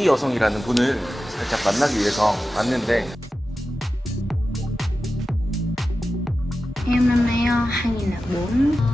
미끼 여성이라는 분을 살짝 만나기 위해서 왔는데 Em năm nay 2004.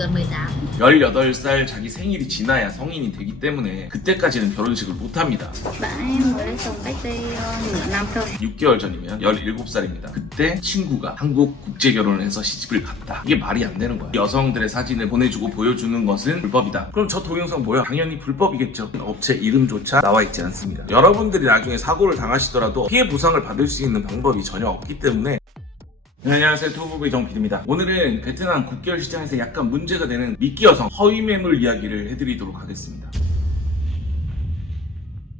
Gần 18. 18살 자기 생일이 지나야 성인이 되기 때문에 그때까지는 결혼식을 못합니다. Bạn em mới lấy chồng cách đây nửa năm thôi. 6개월 전이면 17살입니다. 그때 친구가 한국 국제결혼을 해서 시집을 갔다. 이게 말이 안 되는 거야. 여성들의 사진을 보내주고 보여주는 것은 불법이다. 그럼 저 동영상 뭐야? 당연히 불법이겠죠. 업체 이름조차 나와 있지 않습니다. 여러분들이 나중에 사고를 당하시더라도 피해 보상을 받을 수 있는 방법이 전혀 없기 때문에 네, 안녕하세요. 투브보이 정PD입니다. 오늘은 베트남 국결 시장에서 약간 문제가 되는 미끼 여성 허위 매물 이야기를 해드리도록 하겠습니다.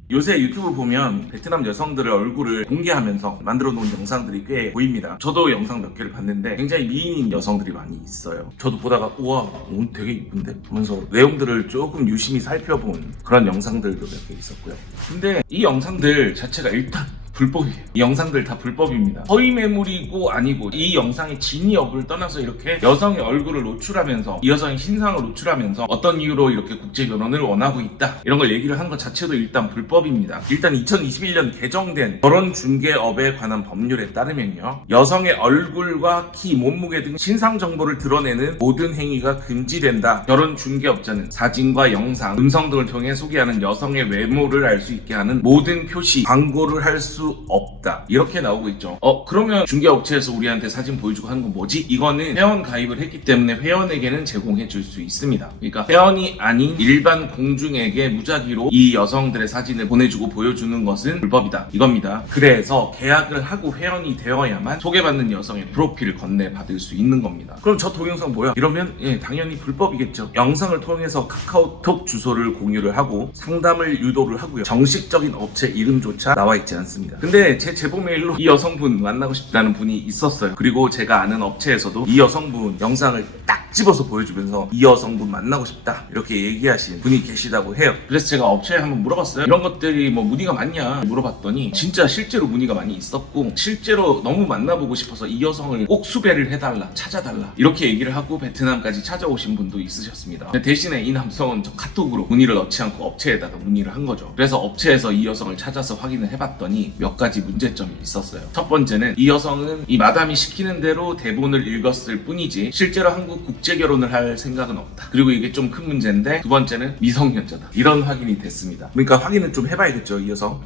요새 유튜브 보면 베트남 여성들의 얼굴을 공개하면서 만들어 놓은 영상들이 꽤 보입니다. 저도 영상 몇 개를 봤는데 굉장히 미인인 여성들이 많이 있어요. 저도 보다가 우와 오늘 되게 이쁜데 하면서 내용들을 조금 유심히 살펴본 그런 영상들도 몇 개 있었고요. 근데 이 영상들 자체가 일단 불법이에요. 이 영상들 다 불법입니다. 허위 매물이고 아니고 이 영상의 진위 여부를 떠나서 이렇게 여성의 얼굴을 노출하면서 이 여성의 신상을 노출하면서 어떤 이유로 이렇게 국제결혼을 원하고 있다 이런 걸 얘기를 하는 것 자체도 일단 불법입니다. 일단 2021년 개정된 결혼중개업에 관한 법률에 따르면요, 여성의 얼굴과 키, 몸무게 등 신상 정보를 드러내는 모든 행위가 금지된다. 결혼중개업자는 사진과 영상, 음성 등을 통해 소개하는 여성의 외모를 알 수 있게 하는 모든 표시, 광고를 할 수 없다. 이렇게 나오고 있죠. 그러면 중개업체에서 우리한테 사진 보여주고 하는 건 뭐지? 이거는 회원 가입을 했기 때문에 회원에게는 제공해 줄 수 있습니다. 그러니까 회원이 아닌 일반 공중에게 무작위로 이 여성들의 사진을 보내주고 보여주는 것은 불법이다. 이겁니다. 그래서 계약을 하고 회원이 되어야만 소개받는 여성의 프로필을 건네받을 수 있는 겁니다. 그럼 저 동영상 뭐야? 이러면 당연히 불법이겠죠. 영상을 통해서 카카오톡 주소를 공유를 하고 상담을 유도를 하고요. 정식적인 업체 이름조차 나와 있지 않습니다. 근데 제 제보 메일로 이 여성분 만나고 싶다는 분이 있었어요. 그리고 제가 아는 업체에서도 이 여성분 영상을 딱 집어서 보여주면서 이 여성분 만나고 싶다 이렇게 얘기하신 분이 계시다고 해요. 그래서 제가 업체에 한번 물어봤어요. 이런 것들이 뭐 문의가 많냐 물어봤더니 진짜 실제로 문의가 많이 있었고 실제로 너무 만나보고 싶어서 이 여성을 꼭 수배를 해달라, 찾아달라 이렇게 얘기를 하고 베트남까지 찾아오신 분도 있으셨습니다. 근데 대신에 이 남성은 저 카톡으로 문의를 넣지 않고 업체에다가 문의를 한 거죠. 그래서 업체에서 이 여성을 찾아서 확인을 해봤더니 몇 가지 문제점이 있었어요. 첫 번째는 이 여성은 이 마담이 시키는 대로 대본을 읽었을 뿐이지 실제로 한국 국제결혼을 할 생각은 없다. 그리고 이게 좀 큰 문제인데 두 번째는 미성년자다. 이런 확인이 됐습니다. 그러니까 확인을 좀 해봐야겠죠, 이 여성.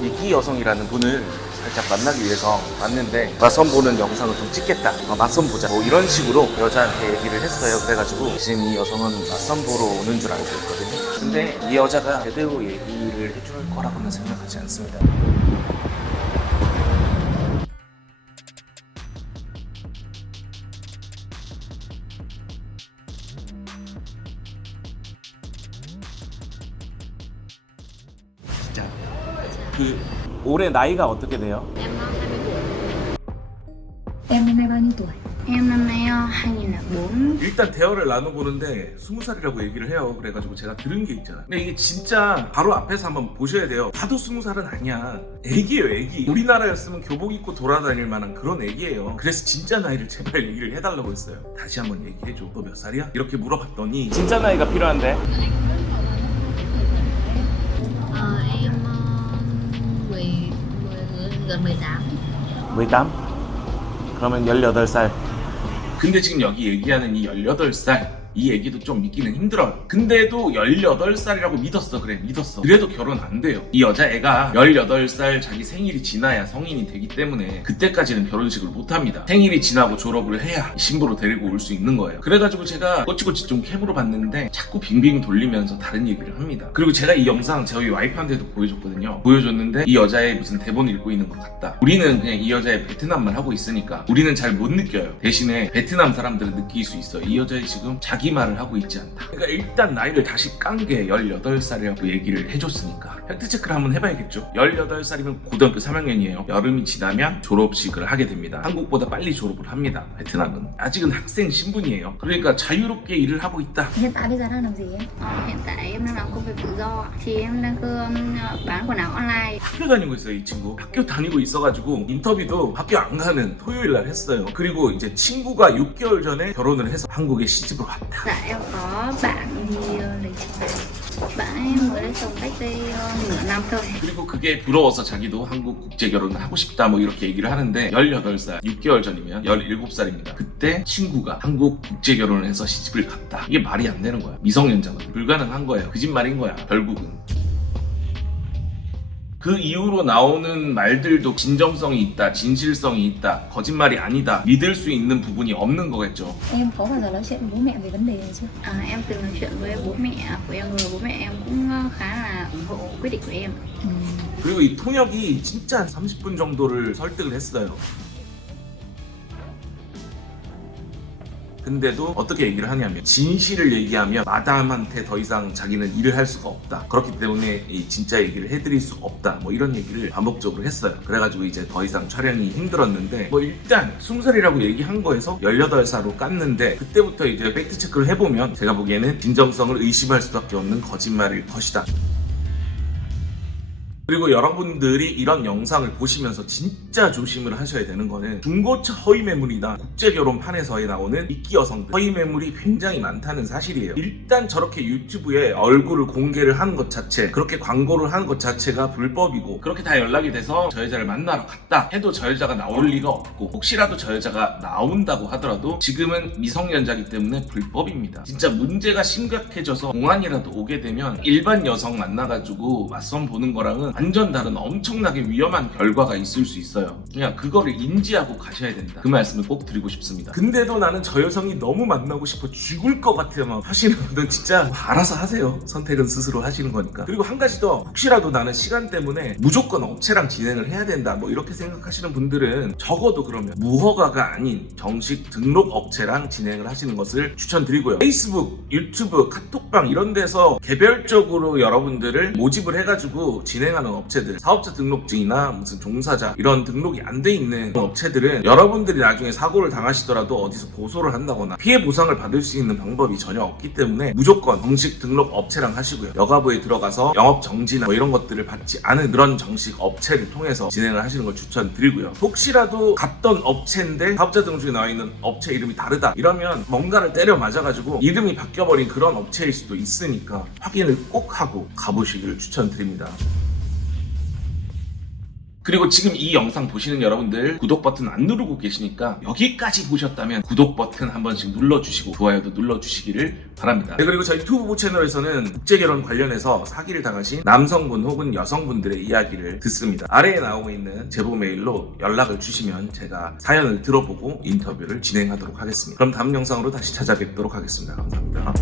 미끼 여성이라는 분을 살짝 만나기 위해서 왔는데 맞선 보는 영상을 좀 찍겠다. 맞선 보자. 뭐 이런 식으로 여자한테 얘기를 했어요. 그래가지고 지금 이 여성은 맞선 보러 오는 줄 알고 있거든요. 근데 이 여자가 제대로 얘기를 해줄 거라고는 생각하지 않습니다. 진짜 올해 나이가 어떻게 돼요? Em năm nay bao nhiêu tuổi? Em năm nay 2004. 일단 대화를 나눠보는데 20살이라고 얘기를 해요. 그래가지고 제가 들은 게 있잖아. 근데 이게 진짜 바로 앞에서 한번 보셔야 돼요. 나도 20살은 아니야. 애기예요, 애기. 우리나라였으면 교복 입고 돌아다닐 만한 그런 애기예요. 그래서 진짜 나이를 제발 얘기를 해달라고 했어요. 다시 한번 얘기해줘. 너 몇 살이야? 이렇게 물어봤더니 진짜 나이가 필요한데? Em gần 18. 18? 그러면 18살. 근데 지금 여기 얘기하는 이 18살 이 얘기도 좀 믿기는 힘들어요. 근데도 18살이라고 믿었어. 그래, 믿었어. 그래도 결혼 안 돼요. 이 여자애가 18살 자기 생일이 지나야 성인이 되기 때문에 그때까지는 결혼식을 못합니다. 생일이 지나고 졸업을 해야 신부로 데리고 올 수 있는 거예요. 그래가지고 제가 꼬치꼬치 좀 캠으로 봤는데 자꾸 빙빙 돌리면서 다른 얘기를 합니다. 그리고 제가 이 영상 저희 와이프한테도 보여줬거든요. 보여줬는데 이 여자애 무슨 대본을 읽고 있는 것 같다. 우리는 그냥 이 여자애 베트남만 하고 있으니까 우리는 잘 못 느껴요. 대신에 베트남 사람들은 느낄 수 있어요. 이 여자애 지금 자기 말을 하고 있지 않다. 그러니까 일단 나이를 다시 깐 게 18살이라고 얘기를 해줬으니까 팩트체크를 한번 해봐야겠죠. 18살이면 고등학교 3학년이에요. 여름이 지나면 졸업식을 하게 됩니다. 한국보다 빨리 졸업을 합니다. 베트남은 아직은 학생 신분이에요. 그러니까 자유롭게 일을 하고 있다. Hiện tại bây giờ đang làm gì em? Hiện tại em đang làm công việc tự do. Thì em đang bán quần áo online. 학교 다니고 있어요, 이 친구. 학교 다니고 있어가지고 인터뷰도 학교 안 가는 토요일 날 했어요. 그리고 이제 친구가 6개월 전에 결혼을 해서 한국에 시집을 왔다. Dạ em có bạn thì Bạn em mới lấy chồng cách đây nửa năm thôi. 그리고 그게 부러워서 자기도 한국 국제 결혼을 하고 싶다 뭐 이렇게 얘기를 하는데 18살, 6개월 전이면 17살입니다. 그때 친구가 한국 국제 결혼을 해서 시집을 갔다. 이게 말이 안 되는 거야. 미성년자거든. 불가능한 거예요. 거짓말인 거야. 결국은. 그 이후로 나오는 말들도 진정성이 있다, 진실성이 있다, 거짓말이 아니다, 믿을 수 있는 부분이 없는 거겠죠. Em có bao giờ nói chuyện với bố mẹ về vấn đề này chưa? Em từng nói chuyện với bố mẹ của em rồi, bố mẹ em cũng khá là ủng hộ quyết định của em. 그리고 이 통역이 진짜 한 30분 정도를 설득을 했어요. 근데도 어떻게 얘기를 하냐면 진실을 얘기하면 마담한테 더 이상 자기는 일을 할 수가 없다. 그렇기 때문에 이 진짜 얘기를 해드릴 수 없다. 뭐 이런 얘기를 반복적으로 했어요. 그래가지고 이제 더 이상 촬영이 힘들었는데 뭐 일단 20살이라고 얘기한 거에서 18살로 깠는데 그때부터 이제 팩트체크를 해보면 제가 보기에는 진정성을 의심할 수밖에 없는 거짓말일 것이다. 그리고 여러분들이 이런 영상을 보시면서 진짜 조심을 하셔야 되는 거는 중고차 허위매물이나 국제결혼판에서에 나오는 미끼 여성들 허위매물이 굉장히 많다는 사실이에요. 일단 저렇게 유튜브에 얼굴을 공개를 하는 것 자체, 그렇게 광고를 하는 것 자체가 불법이고, 그렇게 다 연락이 돼서 저 여자를 만나러 갔다 해도 저 여자가 나올 리가 없고, 혹시라도 저 여자가 나온다고 하더라도 지금은 미성년자이기 때문에 불법입니다. 진짜 문제가 심각해져서 공안이라도 오게 되면 일반 여성 만나가지고 맞선 보는 거랑은 완전 다른 엄청나게 위험한 결과가 있을 수 있어요. 그냥 그거를 인지하고 가셔야 된다. 그 말씀을 꼭 드리고 싶습니다. 근데도 나는 저 여성이 너무 만나고 싶어 죽을 것 같아요 막 하시는 분은 진짜 알아서 하세요. 선택은 스스로 하시는 거니까. 그리고 한 가지 더, 혹시라도 나는 시간 때문에 무조건 업체랑 진행을 해야 된다 뭐 이렇게 생각하시는 분들은 적어도 그러면 무허가가 아닌 정식 등록 업체랑 진행을 하시는 것을 추천드리고요. 페이스북, 유튜브, 카톡방 이런 데서 개별적으로 여러분들을 모집을 해가지고 진행하는 업체들, 사업자 등록증이나 무슨 종사자 이런 등록이 안 돼 있는 업체들은 여러분들이 나중에 사고를 당하시더라도 어디서 고소를 한다거나 피해 보상을 받을 수 있는 방법이 전혀 없기 때문에 무조건 정식 등록 업체랑 하시고요. 여가부에 들어가서 영업 정지나 뭐 이런 것들을 받지 않은 그런 정식 업체를 통해서 진행을 하시는 걸 추천드리고요. 혹시라도 갔던 업체인데 사업자 등록증에 나와 있는 업체 이름이 다르다 이러면 뭔가를 때려 맞아가지고 이름이 바뀌어버린 그런 업체일 수도 있으니까 확인을 꼭 하고 가보시기를 추천드립니다. 그리고 지금 이 영상 보시는 여러분들 구독 버튼 안 누르고 계시니까 여기까지 보셨다면 구독 버튼 한 번씩 눌러주시고 좋아요도 눌러주시기를 바랍니다. 네, 그리고 저희 유튜브 채널에서는 국제결혼 관련해서 사기를 당하신 남성분 혹은 여성분들의 이야기를 듣습니다. 아래에 나오고 있는 제보 메일로 연락을 주시면 제가 사연을 들어보고 인터뷰를 진행하도록 하겠습니다. 그럼 다음 영상으로 다시 찾아뵙도록 하겠습니다. 감사합니다.